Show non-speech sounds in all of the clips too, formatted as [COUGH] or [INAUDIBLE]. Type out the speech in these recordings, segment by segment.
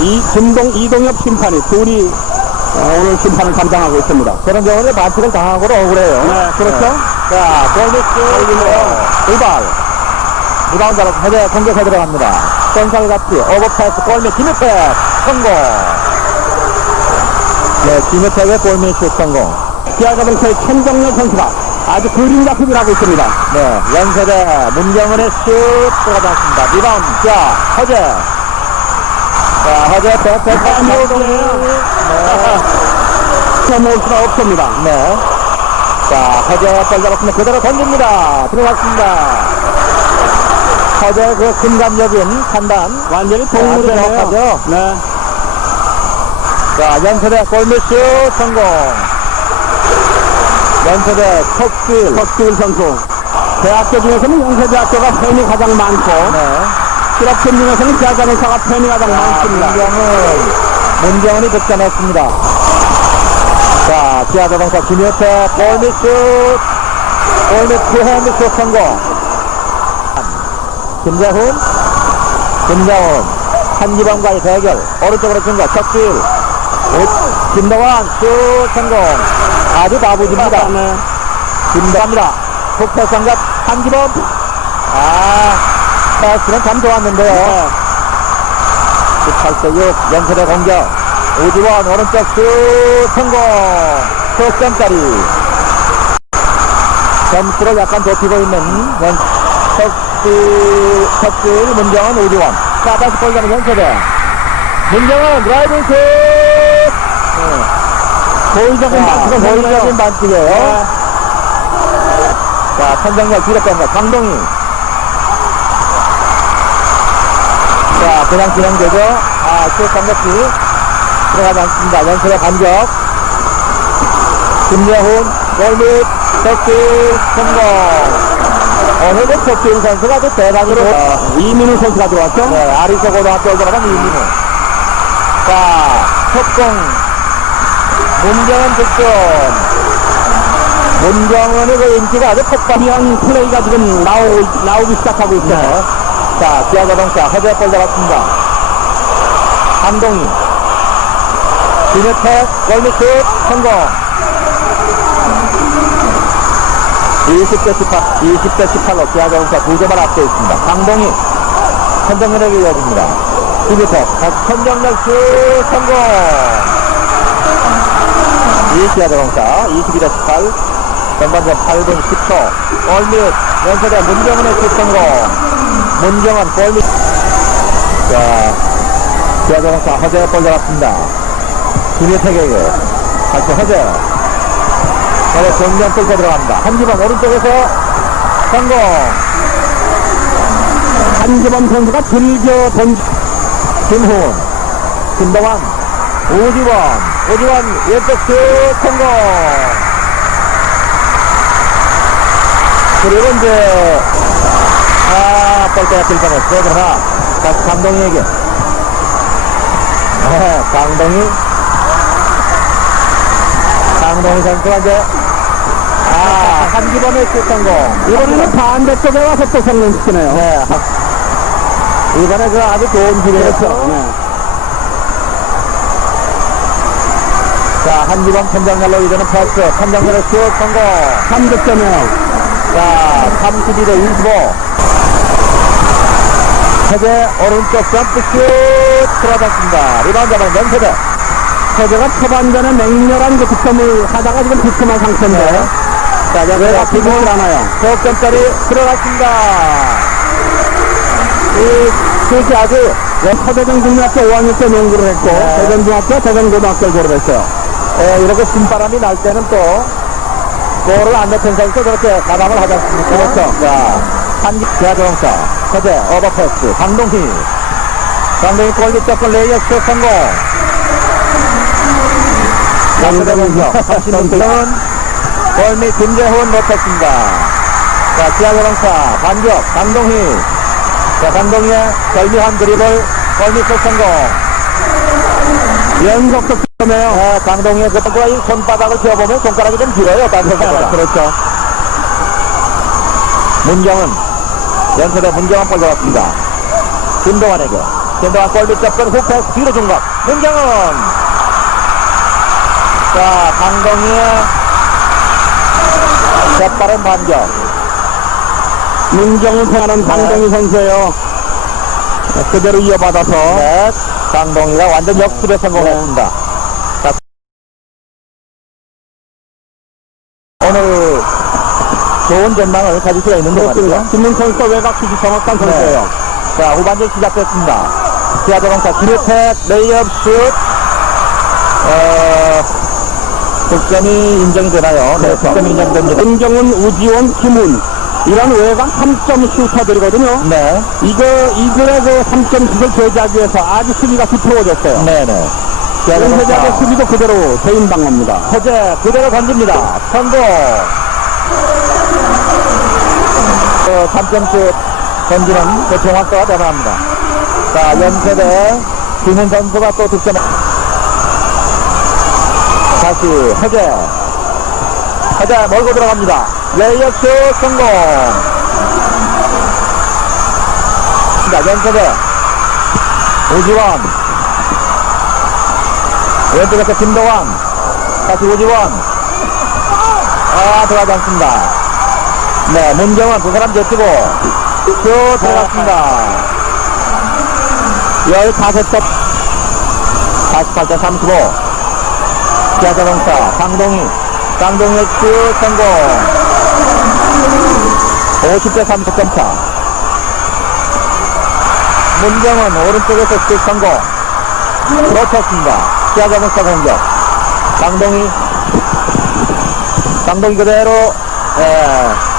이, 김동, 이동엽 심판이 둘이 어, 오늘 심판을 담당하고 있습니다. 그런 경우는 반칙을 당하고도 억울해요. 네, 그렇죠. 자, 골밑 리발. 리바운드로 헤드 공격에 들어갑니다. 선상같이 오버패스 골밑 김유택 성공. 네, 김유택의 골밑 슛 성공. 기아자동차의 천정렬 선수가 아주 그림 작품을 하고 있습니다. 네, 연세대 문경은의 슛 들어가지 않습니다. 리바운드. 자, 허재. 자, 백백 아, 네. 넘어올 수가 없습니다. 네. 자, 허재 볼 잡았습니다. 그대로 던집니다. 들어갔습니다. 허재 그 순간적인 판단. 완전히 동물이네요. 정확하죠? 네. 자, 연세대 골밑슛 성공. 연세대 톱길. 박지훈 선수. 대학교 중에서는 영세대학교가 팬이 가장 많고, 네. 실업팀 중에서는 기아자동차가 팬이 가장 자, 많습니다. 문경은, 문경은이 득점했습니다. 자, 기아자동차 김효태 골밑슛. 골밑 투핸드슛 성공. 김재훈. 김재훈. 한기범과의 대결. 오른쪽으로 준 거 척길. 오- 김동완 슛 성공. 아주 다부집니다. 네. 김동합니다. 북패상갑 한기범. 아, 패스는 참 좋았는데요. 18대 6 연세대 공격. 오지원 오른쪽 슛 성공. 석점짜리. 점수를 약간 좁히고 있는 연, 석지, 석지 문정은 오지원. 자, 다시 볼 가는 연세대. 문정은 드라이빙 슛. 네. 고의적인 자, 반칙은 고의적인 반칙이에요. 네. 자, 천정렬 뒤로 뺀다. 강동희. 자, 그냥 진행되죠. 아, 슛 강력히 들어가지 않습니다. 연쇄의 반격. 김예훈, 골밑, 석길, 성공. 오늘은 석길 선수가 아주 좋 아, 이민우 선수가 들어왔죠? 네, 아리소 고등학교 들어간 이민우. 자, 석공. 문경은 득점. 문경은의 그 인기가 아주 폭발. 비한 플레이가 지금 나오, 나오기 시작하고 있어요. 네. 자, 기아 자동차 허재 볼 잡았습니다. 한동희. 김혜택, 골밑슛, 성공. 20대 18, 20대 18로 기아 자동차 두 점을 앞서 있습니다. 강동희, 선정렬에게 이어집니다. 다시 선정렬 슛, 성공. 이 기아 자동차 22대 18, 전반전 8분 10초. 골밑, 연세대 문정은의 슛 성공. 문정은 골밑. 자, 기아자동차 허재가 볼 잡았습니다. 김혜택에게 다시 허재. 허재 정면 뚫고 들어갑니다. 한기범 오른쪽에서 성공. 한기범 선수가 즐겨 던지, 김훈, 김동완, 오지원, 오지원 왼쪽 슛 성공. 그리고 이제 아, 볼때가 들뻔했어요. 그러나 다시 강동희에게. 네, 강동희. 강동희 선수가 이제 아, 한기범의 슛 성공. 이번에는 반대쪽에 와서 또 성공시키네요. 네, 하- 이번에 그 아주 좋은 기회였죠. 그렇죠. 네. 자, 한기범 천장열로 이제는 패스, 천장열의 슛 성공. 3득점이에요. 자, 32대 25. 세제 오른쪽 점프슛 들어갔습니다. 리바운드 잡은 연세대. 서재가 초반전에 맹렬한 그 득점을 하다가 지금 득점한 상태인데, 네. 자, 왜 연세대 바뀌질 기분 않아요? 석점짜리 들어갔습니다. 이 슛이 아주 서대전 중학교 5학년 때 농구를 했고, 네. 대전중학교, 대전고등학교를 졸업했어요. 예, 이렇게 신바람이 날 때는 또 골을 안 넣던 선수 그렇게 가담을 하지 않습니까? 그렇죠. 자, 한기 대자동차 서재 오버패스 강동희 강동희 골밑 접근 레이어 슛 성공 양대 공격 30분 골밑 김재훈 놓쳤습니다. 자, 기아자동차 반격 강동희 자, 강동희의 절묘한 드리블 골밑 슛 성공 연속 득점이에요. 네, 강동희의 그이 손바닥을 쥐어보면 손가락이 좀 길어요, 강동희보다. 그렇죠. 문경은, 연세대 문경은 볼 잡았습니다. 김동환에게. 김동환 골 밑 접근 훅패스 뒤로 중간. 문경은. 자, 강동희의 재빠른 반격. 문경을 생하는 강동희 선수예요. 그대로 이어받아서 네, 강동희가 완전 역습에 성공했습니다. 자, 오늘 좋은 전망을 가질 수가 있는 것 같아요. 그렇습니다. 김민 선수가 외곽 슛이 정확한 선수예요. 자, 후반전 시작됐습니다. 기아 자동차 김혜택 레이업 슛. 어, 득점이 인정이 되나요? 네, 득점이 인정됩니다. 문경은 우지원, 김훈 이런 외곽 3점 슈터들이거든요. 네, 이거 이들의 그 3점 슛을 제지하기 위해서 아주 수비가 두터워졌어요. 네네. 현재의 기아 자동차 수비도 그대로 개인 방어입니다. 허재 그대로 던집니다. 성공. 어, 3점슛 던지는 그 정확도가 대단합니다. 자, 연세대 김훈 선수가 또 득점. 다시 허재. 허재 몰고 들어갑니다. 레이업 슛 성공. 자, 연세대 오지원. 왼쪽에서 김도환. 다시 오지원. 아, 들어가지 않습니다. 네, 문경은 두 사람 제치고, 슛 들어갔습니다. 15점. 48대 35. 기아자동차, 강동희. 강동희 슛 성공. 50대 30점 차. 문경은 오른쪽에서 슛 성공. 그렇습니다. 기아자동차 공격. 강동희. 강동희 그대로, 예.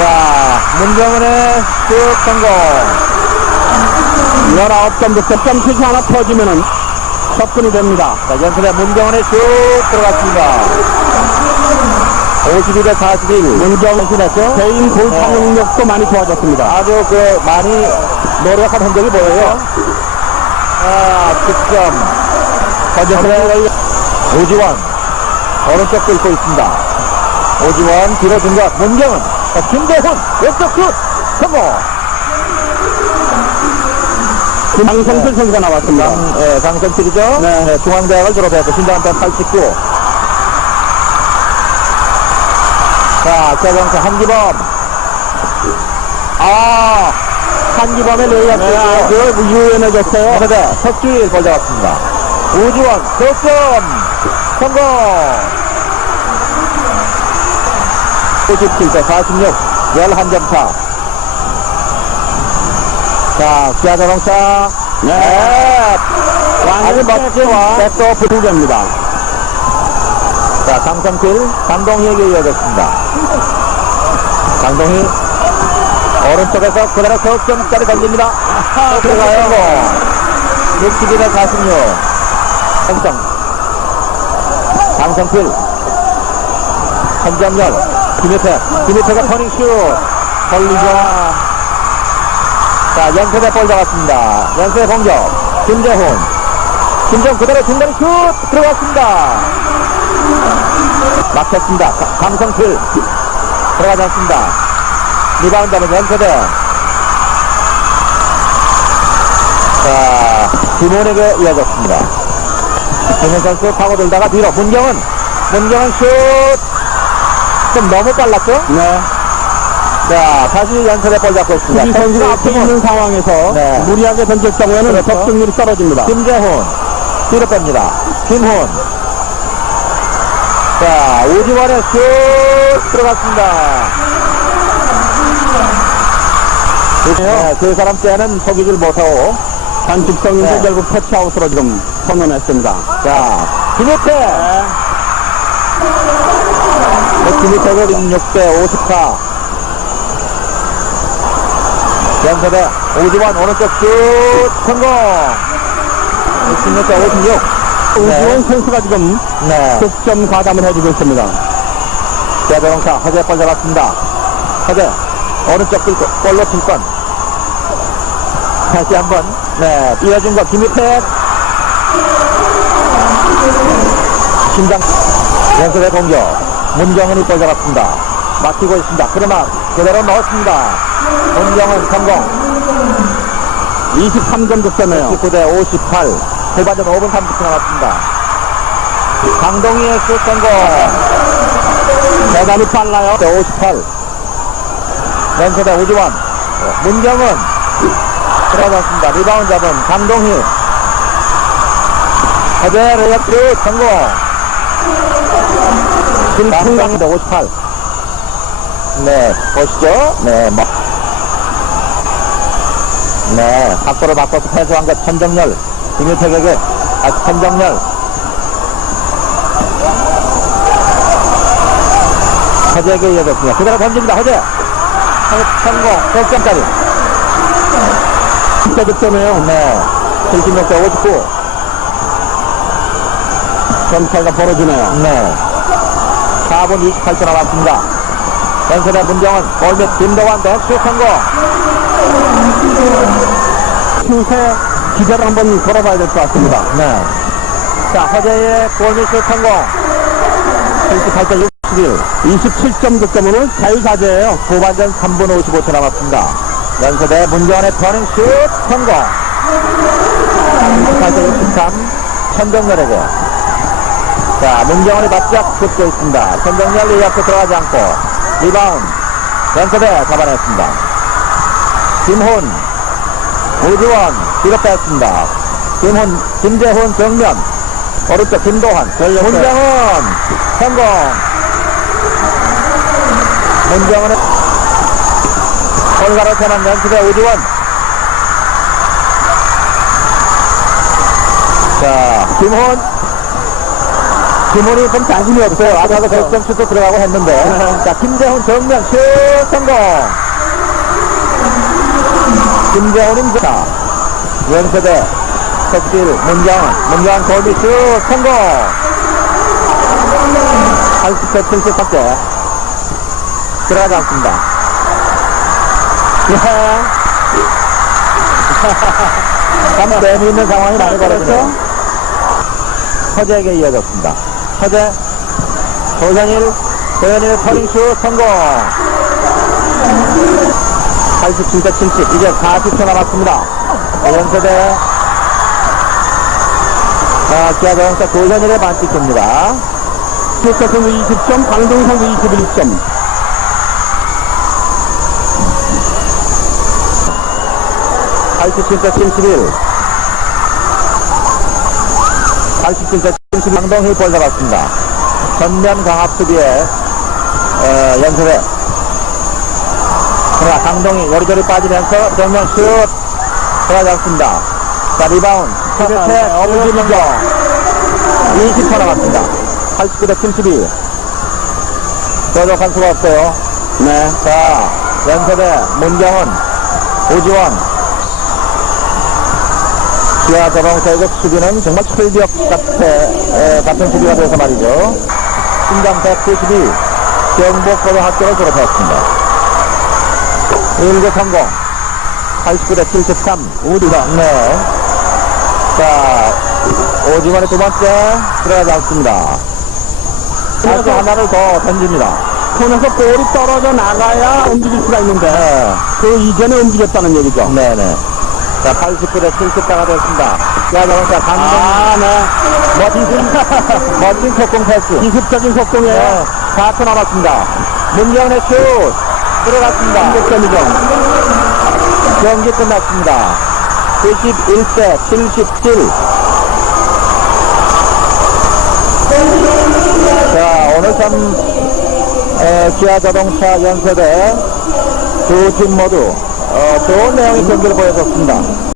자, 문경은의 슛 성공. 19점 득점 슛이 하나 터지면은 접근이 됩니다. 자, 연습에 문경은의 슛 들어갔습니다. 52대 41. 문경 신했죠? 개인 골 네. 상용력도 많이 좋아졌습니다. 아주 그 많이 노력한 흔적이 보여요. 아, 득점. 건재스의 오지원. 오른쪽 뚫고 있습니다. 오지원 뒤로 준 것. 문경은. 자, 김대훈. 왼쪽 슛. 성공. 강성필 선수가 나왔습니다. 강, 예, 강성필이죠? 네. 네, 중앙대학을 졸업했고, 신장한테 89. 자, 최정태 한기범. 아, 한기범의 레이업 네. 아주 유연해졌어요. 그런데 석주일 볼 잡았습니다. 우주원 득점 성공 97대 46 11점 차. 자, 기아 자동차. 네. 아주 멋진 백도 두 개입니다. 자, 강성필, 강동희에게 이어졌습니다. 강동희, 오른쪽에서 그대로 석점까지 던집니다. 아, 들어가요. 61에 46. 성성. 강성필. 선점열. 김혜태. 김혜태가 터닝 슛. 걸리죠. 자, 연세대 볼 잡았습니다. 연세대 공격. 김재훈. 김재훈 그대로 중거리 슛 들어갔습니다. 막혔습니다. 가- 강성필 들어가지 않습니다. 리바운드는 연세대. 자, 김원에게 이어졌습니다. 김원 선수 파고들다가 뒤로 문경은 문경은 슛! 좀 너무 빨랐죠? 네. 자, 다시 연세대 볼 잡고 있습니다. 수비 선수가 앞에 있는 상황에서 네. 무리하게 던질 경우에는 그렇죠. 적중률이 떨어집니다. 김재훈 뒤로 뺍니다. 김훈 자, 오지원의 슛 들어갔습니다. 네, 그 사람 때는 속이질 못하고 단축성인데 네. 결국 터치아웃으로 지금 선언했습니다. 자, 김혜태 네. 김혜태가 6대 54 연세대 오지원 오른쪽 슛 성공. 16대 56 우지원 선수가 지금 네. 득점 가담을 해주고 있습니다. 대자동차 허재 볼 잡았습니다. 허재 오른쪽 뚫고 골로 칠건 다시 한번 네 이어준 거 김희택 신장 연습의 공격 문경은이 볼 잡았습니다. 막히고 있습니다. 그러나 그대로 넣었습니다. 문경은 성공 23점 득점이에요. 19대 58. 후반전 5분 30초 남았습니다. 강동희의 슛 성공. 대단히 빨라요. 58. 왼손에 오지원. 문경은 들어갔습니다. 리바운드 잡은 강동희. 어제 레이업 슛 성공. 김풍강인데 58. 네, 보시죠. 네, 뭐. 네, 각도를 바꿔서 패스한 것 천정열. 김일택에게 다시 천정열. 허재에게 이어졌습니다. 그대로 던집니다. 허재. 성공. 1점짜리. 진짜 득점이에요. 네. 76대 59. 점차가 벌어지네요. 네. 4분 28초 남았습니다. 왼손의 문정은 골밑 김도환 백수 성공. 슛에 기대를 한번 걸어봐야 될 것 같습니다. 네. 자, 허재의 골밑 슛 성공. 78대 61. 27점 득점으로 자유사제예요. 후반전 3분 55초 남았습니다. 연세대 문정원의 터닝 슛 성공. 28대 63. 천정열에게. 자, 문정원이 바짝 붙고 있습니다. 천정열 이 앞에 들어가지 않고 리바운드. 연세대 잡아냈습니다. 김훈, 우지원 뒤로 뺐습니다. 김훈, 김재훈 정면. 오른쪽 김도환. 문정원 성공. 문정원의 골가로 전한 연습의 우지원. 자, 김훈. 김훈이 좀 자신이 없어요. 아까도 백점 슛도 들어가고 했는데. 자, 김재훈 정면 슛 성공. 김재훈은 자, 연세대 석길 문정원. 문정원 골밑 슛 성공. 80대 70밖에 들어가지 않습니다. 예. [LAUGHS] 참 재미있는 상황이 많이 벌어지네요. 허재에게 이어졌습니다. 허재, 조현일, 조현일의 터닝슛 성공. 87대 70, 이제 40초 남았습니다. 연세대, 자, 기아자동차 조현일의 반칙입니다. 슈터 선수 20점, 강동 선수 21점. 87대 71. 87대 71. 강동희 볼 잡았습니다. 전면 강압 수비에, 어, 연습에. 그러나 강동희 요리조리 빠지면서 정면 슛 않습니다. 자, 리바운드. 최대태 어부지 민정. 20초 남았습니다. 89대 72. 저적한 수가 없어요. 네. 자, 연세대 문경은 오지원 기아 자동차의 수비는 정말 철벽 같아, 에, 같은 수비가 돼서 말이죠. 신장 192 경복고등 학교를 졸업했습니다. 1구 성공 89대 73 우리가 네. 자 오지원의 두 번째 들어가지 않습니다. 다시 하나를 더 던집니다. 손에서 볼이 떨어져 나가야 움직일 수가 있는데, 네. 그 이전에 움직였다는 얘기죠. 네네. 자, 89대 70대가 됐습니다. 야, 자동차 강동. 아, 네. 멋진, [LAUGHS] 멋진 속공 패스. 기습적인 속공이에요. 네, 4초 남았습니다. 문경의 슛 들어갔습니다. 3득점이죠. 경기 끝났습니다. 91대 77. 자, 오늘 참, 에, 기아 자동차 연세대 두 팀 모두 어, 좋은 내용의 경기를 보여줬습니다.